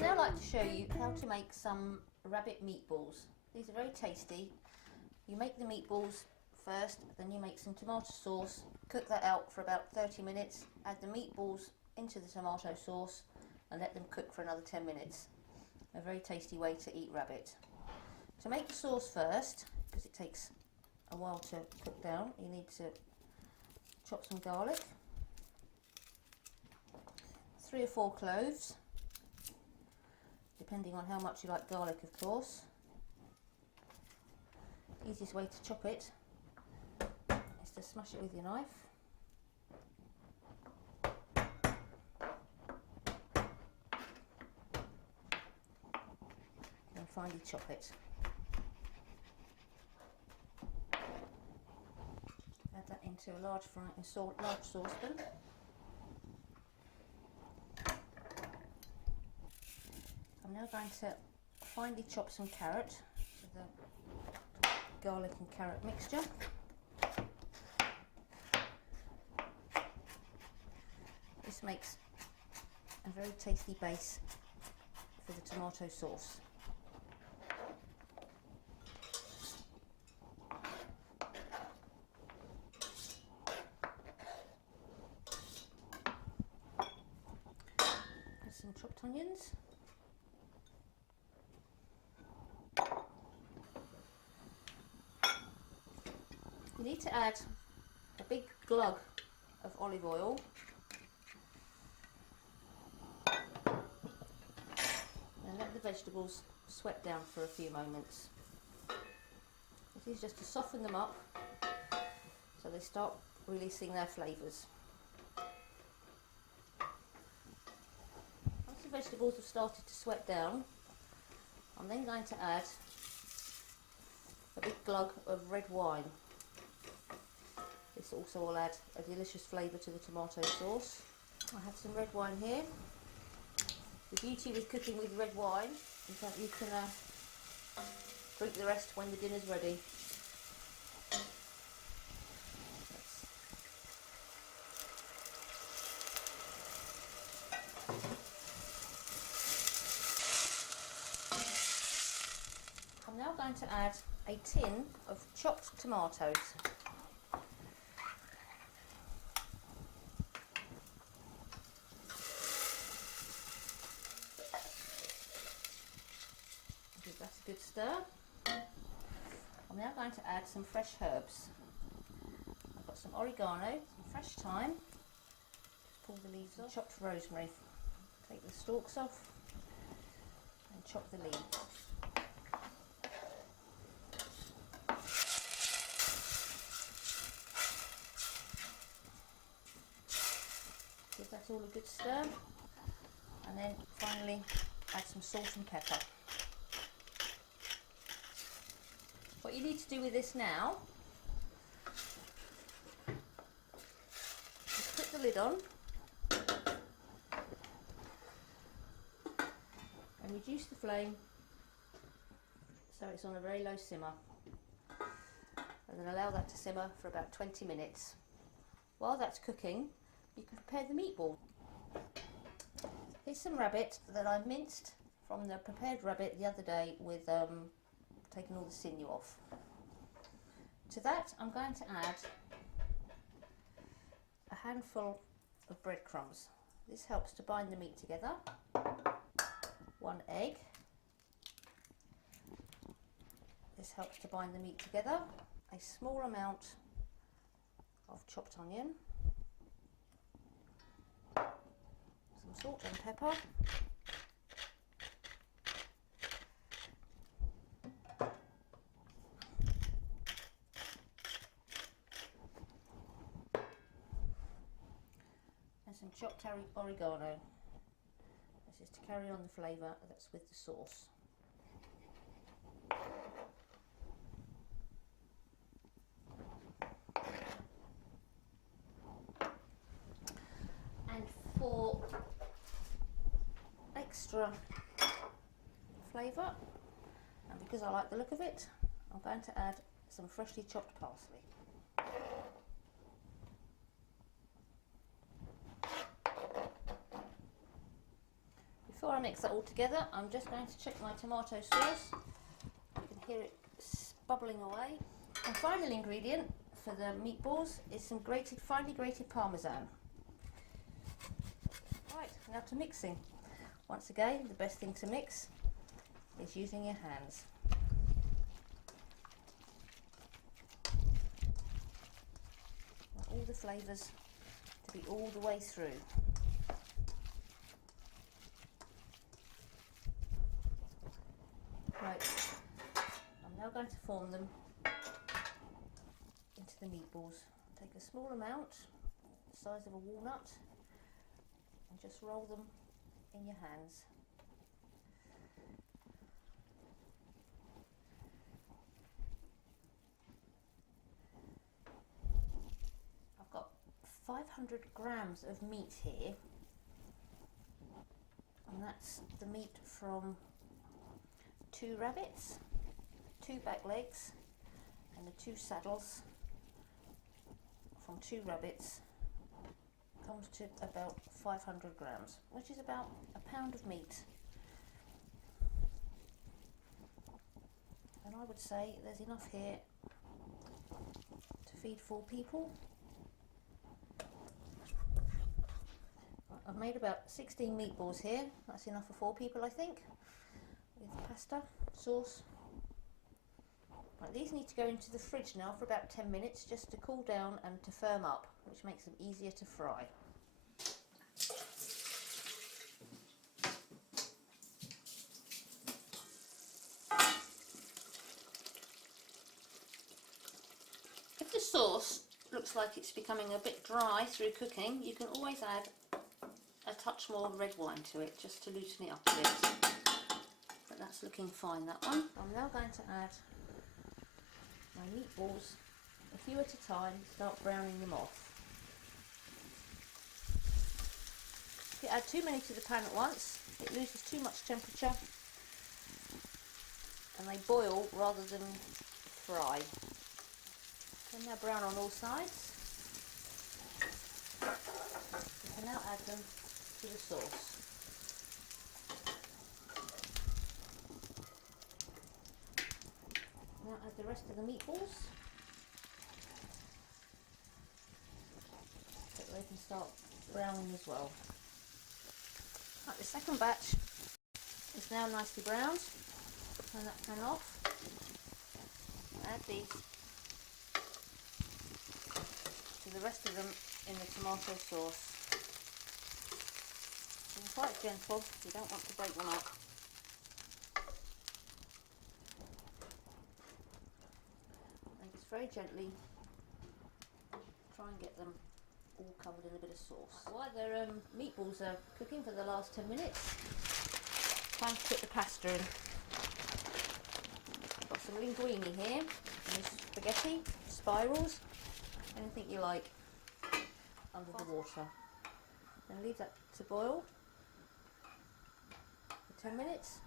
Now I'd like to show you how to make some rabbit meatballs. These are very tasty. You make the meatballs first, then you make some tomato sauce, cook that out for about 30 minutes, add the meatballs into the tomato sauce and let them cook for another 10 minutes. A very tasty way to eat rabbit. To make the sauce first, because it takes a while to cook down, you need to chop some garlic, 3 or 4 cloves, depending on how much you like garlic, of course. Easiest way to chop it is to smash it with your knife. And finely chop it. Add that into a large saucepan. I'm now going to finely chop some carrot with the garlic and carrot mixture. This makes a very tasty base for the tomato sauce. Add some chopped onions. You need to add a big glug of olive oil and let the vegetables sweat down for a few moments. This is just to soften them up so they start releasing their flavours. Once the vegetables have started to sweat down, I'm then going to add a big glug of red wine. This also will add a delicious flavour to the tomato sauce. I have some red wine here. The beauty with cooking with red wine is that you can drink the rest when the dinner's ready. I'm now going to add a tin of chopped tomatoes. Give that a good stir. I'm now going to add some fresh herbs. I've got some oregano, some fresh thyme, just pull the leaves off, chopped rosemary. Take the stalks off and chop the leaves. Give that all a good stir, and then finally add some salt and pepper. What you need to do with this now is put the lid on and reduce the flame so it's on a very low simmer, and then allow that to simmer for about 20 minutes. While that's cooking, you can prepare the meatball. Here's some rabbit that I minced from the prepared rabbit the other day with taking all the sinew off. To that I'm going to add a handful of breadcrumbs. This helps to bind the meat together. 1 egg. This helps to bind the meat together. A small amount of chopped onion. Some salt and pepper. And some chopped oregano. This is to carry on the flavour that's with the sauce. And for extra flavour, and because I like the look of it, I'm going to add some freshly chopped parsley. Before I mix that all together, I'm just going to check my tomato sauce. You can hear it bubbling away. And final ingredient for the meatballs is some finely grated parmesan. Right, now to mixing. Once again, the best thing to mix is using your hands. Want all the flavours to be all the way through. Right, I'm now going to form them into the meatballs. Take a small amount, the size of a walnut, and just roll them in your hands. I've got 500 grams of meat here, and that's the meat from 2 rabbits, 2 back legs, and the 2 saddles from 2 rabbits. Comes to about 500 grams, which is about a pound of meat. And I would say there's enough here to feed 4 people. I've made about 16 meatballs here. That's enough for 4 people, I think, with pasta sauce. Right, these need to go into the fridge now for about 10 minutes just to cool down and to firm up, which makes them easier to fry. If the sauce looks like it's becoming a bit dry through cooking, you can always add a touch more red wine to it just to loosen it up a bit. But that's looking fine, that one. I'm now going to add my meatballs a few at a time, start browning them off. If you add too many to the pan at once, it loses too much temperature and they boil rather than fry. They're now brown on all sides. You can now add them to the sauce. Now add the rest of the meatballs so they can start browning as well. Right, the second batch is now nicely browned. Turn that pan off. Add these to the rest of them in the tomato sauce. Be quite gentle, you don't want to break them up. And just very gently try and get them all covered in a bit of sauce. While their meatballs are cooking for the last 10 minutes, time to put the pasta in. I've got some linguine here, and spaghetti, spirals, anything you like under the water. Then leave that to boil for 10 minutes,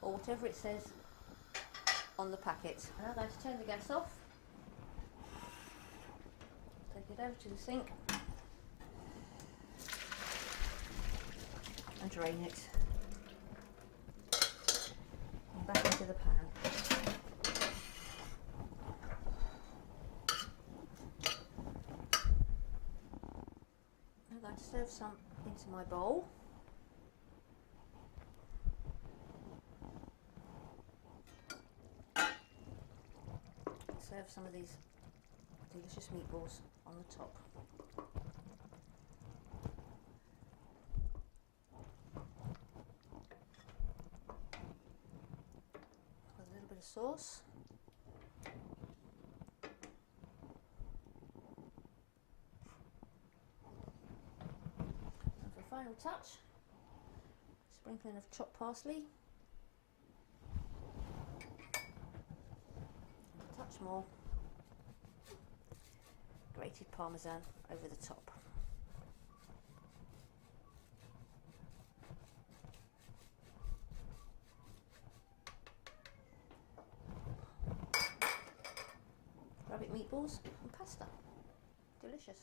or whatever it says on the packet. And I'm going to turn the gas off. Take it over to the sink and drain it. And back into the pan. I'm going to serve some into my bowl. Serve some of these delicious meatballs on the top. With a little bit of sauce. And for a final touch, sprinkling of chopped parsley. And a touch more grated parmesan over the top. Rabbit meatballs and pasta. Delicious.